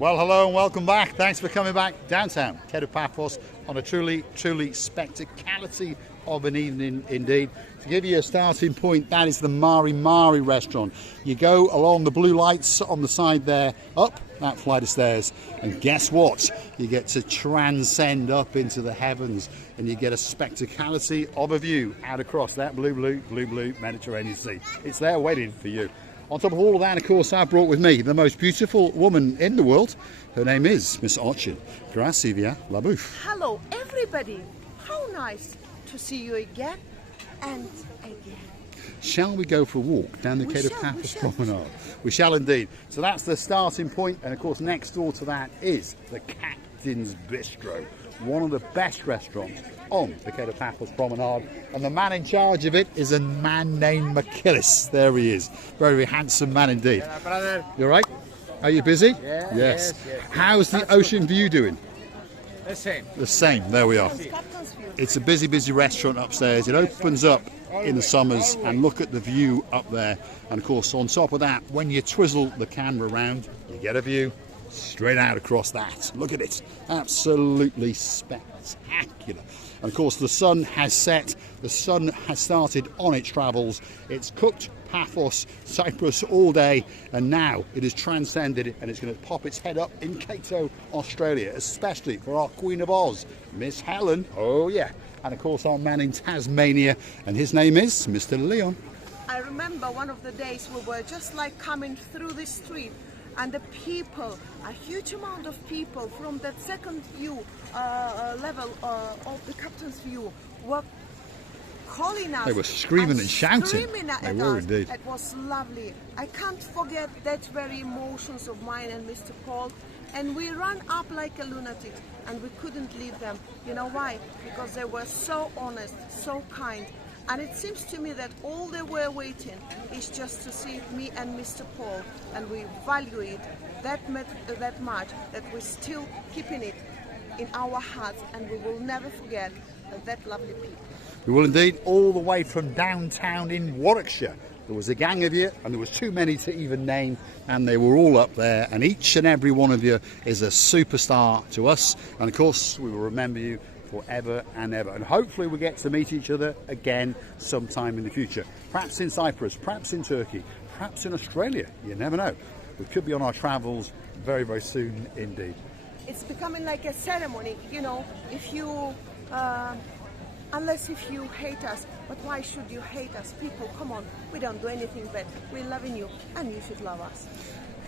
Well, hello and welcome back. Thanks for coming back downtown Kato Paphos on a truly spectacality of an evening indeed. To give you a starting point, that is the Marika restaurant. You go along the blue lights on the side there, up that flight of stairs, and guess what? You get to transcend up into the heavens, and you get a spectacality of a view out across that blue Mediterranean Sea. It's there waiting for you. On top of all of that, of course, I brought with me the most beautiful woman in the world. Her name is Miss Orchin. Gracias, la bouffe. Hello, everybody. How nice to see you again and again. Shall we go for a walk down the Kato Paphos Promenade? We shall indeed. So that's the starting point, and of course next door to that is the Captain's Bistro, one of the best restaurants on the Kato Paphos Promenade, and the man in charge of it is a man named McKillis. There he is, very handsome man indeed. Yeah, brother. You all right? Are you busy? Yeah, yes. yes. How's the ocean view doing? The same. The same. There we are. It's a busy restaurant upstairs. It opens up in the summers, and look at the view up there. And of course, on top of that, when you twizzle the camera around, you get a view straight out across that. Look at it. Absolutely spectacular. And of course, the sun has set. The sun has started on its travels. It's cooked Paphos, Cyprus all day, and now it has transcended and it's going to pop its head up in Kato, Australia, especially for our Queen of Oz, Miss Helen. Oh yeah. And of course our man in Tasmania, and his name is Mr. Leon. I remember one of the days we were just like coming through the street, and the people, a huge amount of people from that second view level of the captain's view were calling us. They were screaming and shouting. Screaming at They were us. indeed. It was lovely. I can't forget that very emotions of mine and Mr. Paul. And we ran up like a lunatic, and we couldn't leave them. You know why? Because they were so honest, so kind. And it seems to me that all they were waiting is just to see me and Mr. Paul. And we value it that much that we're still keeping it in our hearts, and we will never forget that lovely people. We will indeed, all the way from downtown in Warwickshire. There was a gang of you, and there was too many to even name, and they were all up there, and each and every one of you is a superstar to us, and of course we will remember you forever and ever, and hopefully we get to meet each other again sometime in the future, perhaps in Cyprus, perhaps in Turkey, perhaps in Australia. You never know. We could be on our travels very soon indeed. It's becoming like a ceremony, you know, if you unless if you hate us. But why should you hate us? People, come on, we don't do anything bad. We're loving you, and you should love us.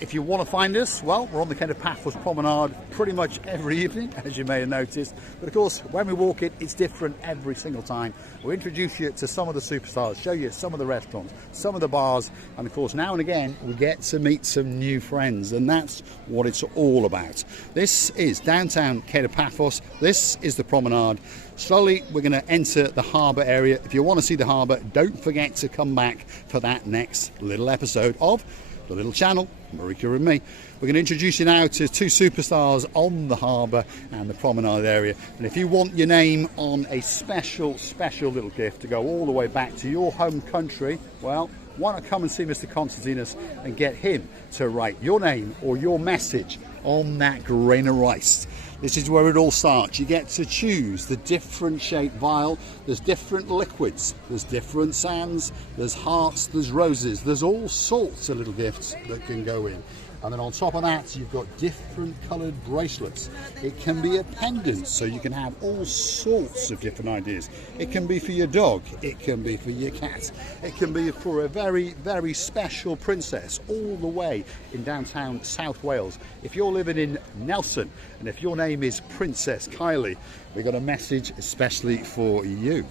If you want to find us, well, we're on the Kato Paphos Promenade pretty much every evening, as you may have noticed. But of course, when we walk it, it's different every single time. We'll introduce you to some of the superstars, show you some of the restaurants, some of the bars, and of course, now and again, we get to meet some new friends, and that's what it's all about. This is downtown Kato Paphos. This is the promenade. Slowly, we're going to enter the harbour area. If you want to see the harbour, don't forget to come back for that next little episode of the little channel, Marika and me. We're going to introduce you now to two superstars on the harbour and the promenade area. And if you want your name on a special little gift to go all the way back to your home country, well, why not come and see Mr. Constantinos and get him to write your name or your message on that grain of rice. This is where it all starts. You get to choose the different shaped vial. There's different liquids, there's different sands, there's hearts, there's roses, there's all sorts of little gifts that can go in. And then on top of that, you've got different coloured bracelets. It can be a pendant, so you can have all sorts of different ideas. It can be for your dog, it can be for your cat, it can be for a very special princess all the way in downtown South Wales. If you're living in Nelson, and if your name is Princess Kylie, we've got a message especially for you.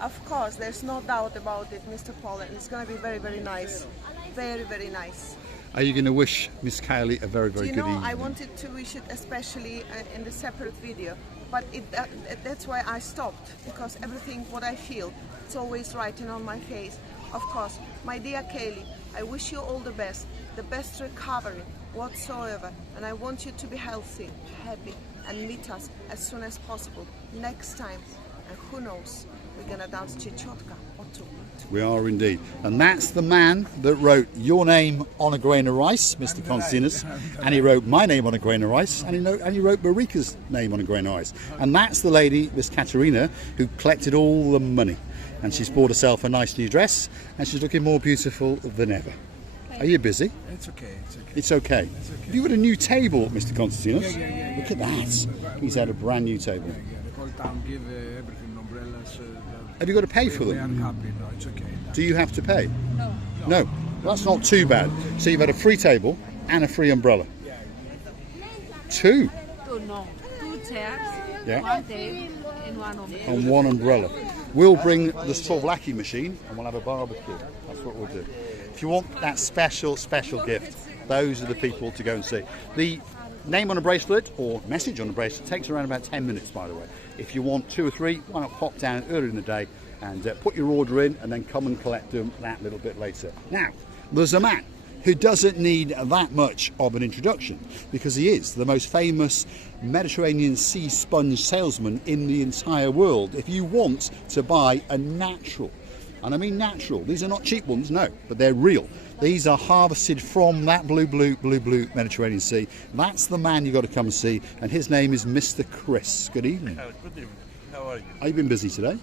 Of course, there's no doubt about it, Mr. Paul, and it's going to be very nice. Very nice. Are you going to wish Miss Kylie a very good evening? I wanted to wish it especially in the separate video, but that's why I stopped, because everything what I feel, it's always writing on my face. Of course, my dear Kaylee, I wish you all the best recovery whatsoever, and I want you to be healthy, happy, and meet us as soon as possible next time. And who knows, we're going to dance Chichotka or two. We are indeed. And that's the man that wrote your name on a grain of rice, Mr. Konstantinos, and he wrote my name on a grain of rice, and he wrote Marika's name on a grain of rice. And that's the lady, Miss Katerina, who collected all the money. And she's bought herself a nice new dress, and she's looking more beautiful than ever. Are you busy? It's okay. It's okay. It's okay. It's okay. Have you got a new table, Mr. Konstantinos? Yeah. Look at that. He's had a brand new table. The whole town give everything, umbrellas. Have you got to pay for We are them? happy. No, it's okay. Do you have to pay? No. No. That's not too bad. So you've had a free table and a free umbrella. Two. No. 2 chairs, Yeah. 1 table, and 1 umbrella. And one umbrella. We'll bring the souvlaki machine and we'll have a barbecue. That's what we'll do. If you want that special gift, those are the people to go and see. The name on a bracelet or message on a bracelet takes around about 10 minutes, by the way. If you want 2 or 3, why not pop down early in the day and put your order in and then come and collect them that little bit later. Now, there's a man who doesn't need that much of an introduction because he is the most famous Mediterranean sea sponge salesman in the entire world. If you want to buy a natural, and I mean natural, these are not cheap ones, no, but they're real. These are harvested from that blue Mediterranean Sea. That's the man you've got to come and see, and his name is Mr. Chris. Good evening. Good evening. How are you? Have you been busy today?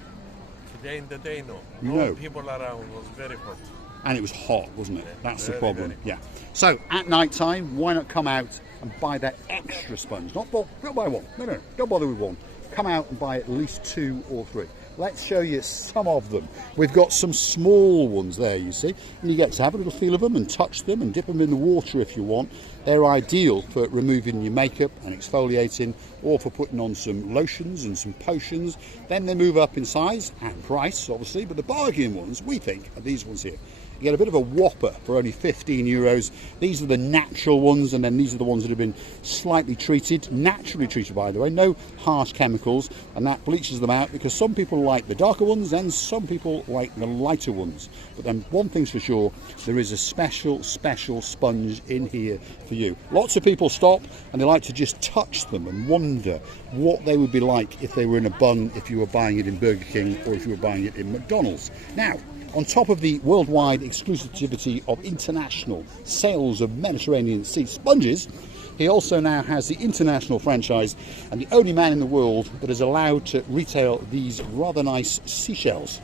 Today in the day, no. No. No people around. It was very hot. And it was hot, wasn't it? That's the Very, problem. very Yeah. So at night time, why not come out and buy that extra sponge? Don't buy one. No. Don't bother with one. Come out and buy at least 2 or 3. Let's show you some of them. We've got some small ones there, you see, and you get to have a little feel of them and touch them and dip them in the water if you want. They're ideal for removing your makeup and exfoliating, or for putting on some lotions and some potions. Then they move up in size and price, obviously, but the bargain ones, we think, are these ones here. You get a bit of a whopper for only 15 euros. These are the natural ones, and then these are the ones that have been slightly treated, naturally treated, by the way, no harsh chemicals, and that bleaches them out because some people like the darker ones and some people like the lighter ones. But then one thing's for sure, there is a special sponge in here for you. Lots of people stop and they like to just touch them and wonder what they would be like if they were in a bun, if you were buying it in Burger King or if you were buying it in McDonald's. Now, on top of the worldwide exclusivity of international sales of Mediterranean sea sponges, he also now has the international franchise and the only man in the world that is allowed to retail these rather nice seashells.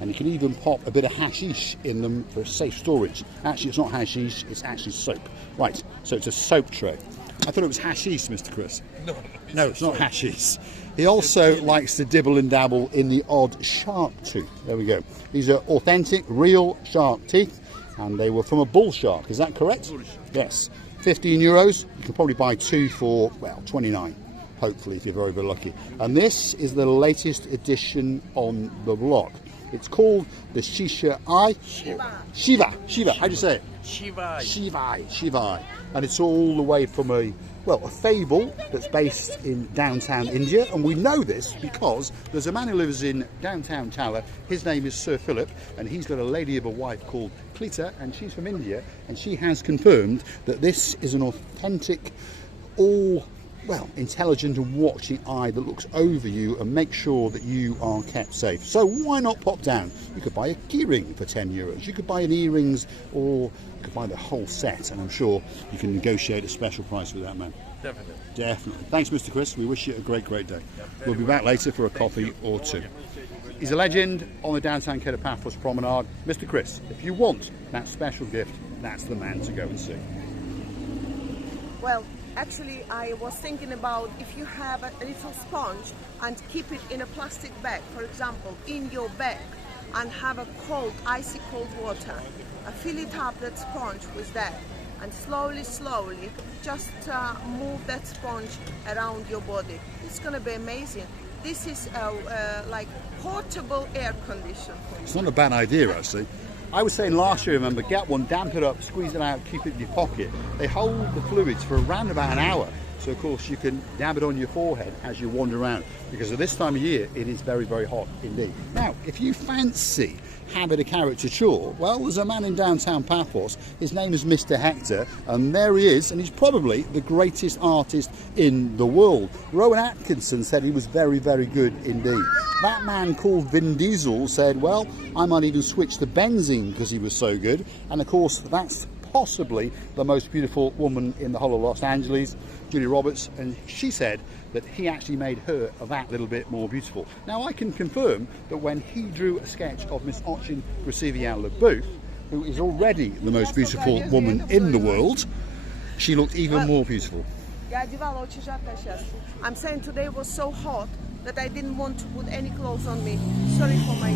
And you can even pop a bit of hashish in them for safe storage. Actually, it's not hashish, it's actually soap. Right, so it's a soap tray. I thought it was hashish, Mr. Chris. No, it's not hashish. He also likes to dibble and dabble in the odd shark tooth. There we go. These are authentic, real shark teeth, and they were from a bull shark. Is that correct? Yes. 15 euros. You can probably buy 2 for, well, 29. Hopefully, if you're very, very lucky. And this is the latest edition on the block. It's called the Shisha Eye. Shiva. How do you say it? Shiva. And it's all the way from a fable that's based in downtown India, and we know this because there's a man who lives in downtown Tala. His name is Sir Philip, and he's got a lady of a wife called Klita, and she's from India, and she has confirmed that this is an authentic, intelligent and watching eye that looks over you and makes sure that you are kept safe. So why not pop down? You could buy a keyring for 10 euros. You could buy an earrings, or you could buy the whole set, and I'm sure you can negotiate a special price with that man. Definitely. Thanks, Mr. Chris. We wish you a great day. We'll be back later for a coffee or 2. He's a legend on the downtown Kato Paphos Promenade. Mr. Chris, if you want that special gift, that's the man to go and see. Well, actually, I was thinking about if you have a little sponge and keep it in a plastic bag, for example, in your bag, and have a icy cold water, fill it up, that sponge with that, and slowly, just move that sponge around your body. It's going to be amazing. This is like portable air conditioner. It's not a bad idea, actually. I was saying last year, remember, get one, damp it up, squeeze it out, keep it in your pocket. They hold the fluids for around about an hour. So of course you can dab it on your forehead as you wander around, because at this time of year it is very, very hot indeed. Now, if you fancy having a caricature, well, there's a man in downtown Paphos. His name is Mr. Hector, and there he is, and he's probably the greatest artist in the world. Rowan Atkinson said he was very, very good indeed. That man called Vin Diesel said, well, I might even switch to benzene because he was so good. And of course, that's possibly the most beautiful woman in the whole of Los Angeles, Julia Roberts, and she said that he actually made her that little bit more beautiful. Now, I can confirm that when he drew a sketch of Miss Ochin Gracevia-LaBeouf, who is already the most beautiful woman in the world, she looked even more beautiful. I'm saying today was so hot that I didn't want to put any clothes on me. Sorry for my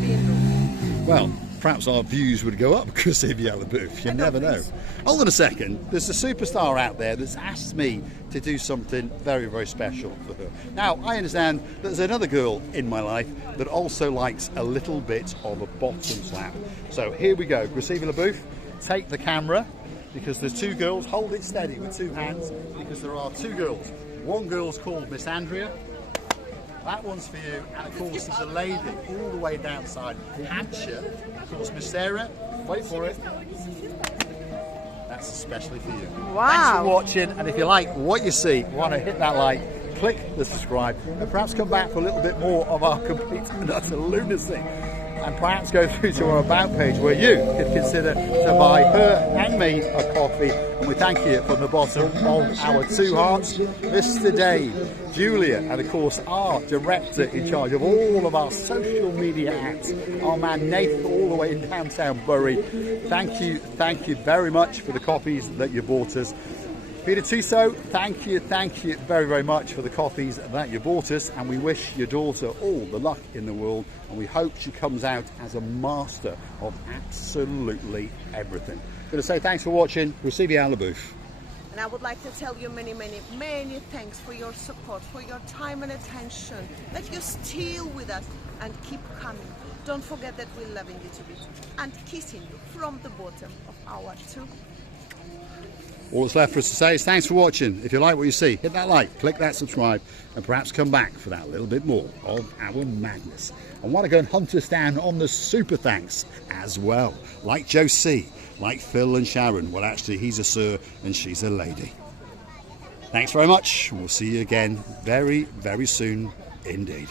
being rude. Well, perhaps our views would go up because of LaBeouf. You never know. Hold on a second. There's a superstar out there that's asked me to do something very, very special for her. Now, I understand there's another girl in my life that also likes a little bit of a bottom slap. So here we go. Gracevia-LaBeouf, take the camera, because there's two girls. Hold it steady with two hands, because there are two girls. One girl's called Miss Andrea. That one's for you, and of course there's a lady all the way downside, Hampshire, of course Miss Sarah, wait for it, that's especially for you. Wow. Thanks for watching, and if you like what you see, want to hit that like, click the subscribe, and perhaps come back for a little bit more of our complete and utter lunacy, and perhaps go through to our About page where you could consider to buy her and me a coffee. And we thank you from the bottom of our two hearts, Mr. Dave, Julia, and of course our director in charge of all of our social media acts, our man Nathan, all the way in downtown Bury. Thank you very much for the coffees that you bought us. Peter Tuso, thank you very, very much for the coffees that you bought us, and we wish your daughter all the luck in the world, and we hope she comes out as a master of absolutely everything. Going to say thanks for watching. Gracevia-LaBeouf. And I would like to tell you many, many, many thanks for your support, for your time and attention, that you're still with us and keep coming. Don't forget that we're loving you to bits and kissing you from the bottom of our two. All that's left for us to say is thanks for watching. If you like what you see, hit that like, click that subscribe, and perhaps come back for that little bit more of our madness. And want to go and hunt us down on the super thanks as well. Like Joe C, like Phil and Sharon. Well, actually, he's a sir and she's a lady. Thanks very much. We'll see you again very, very soon indeed.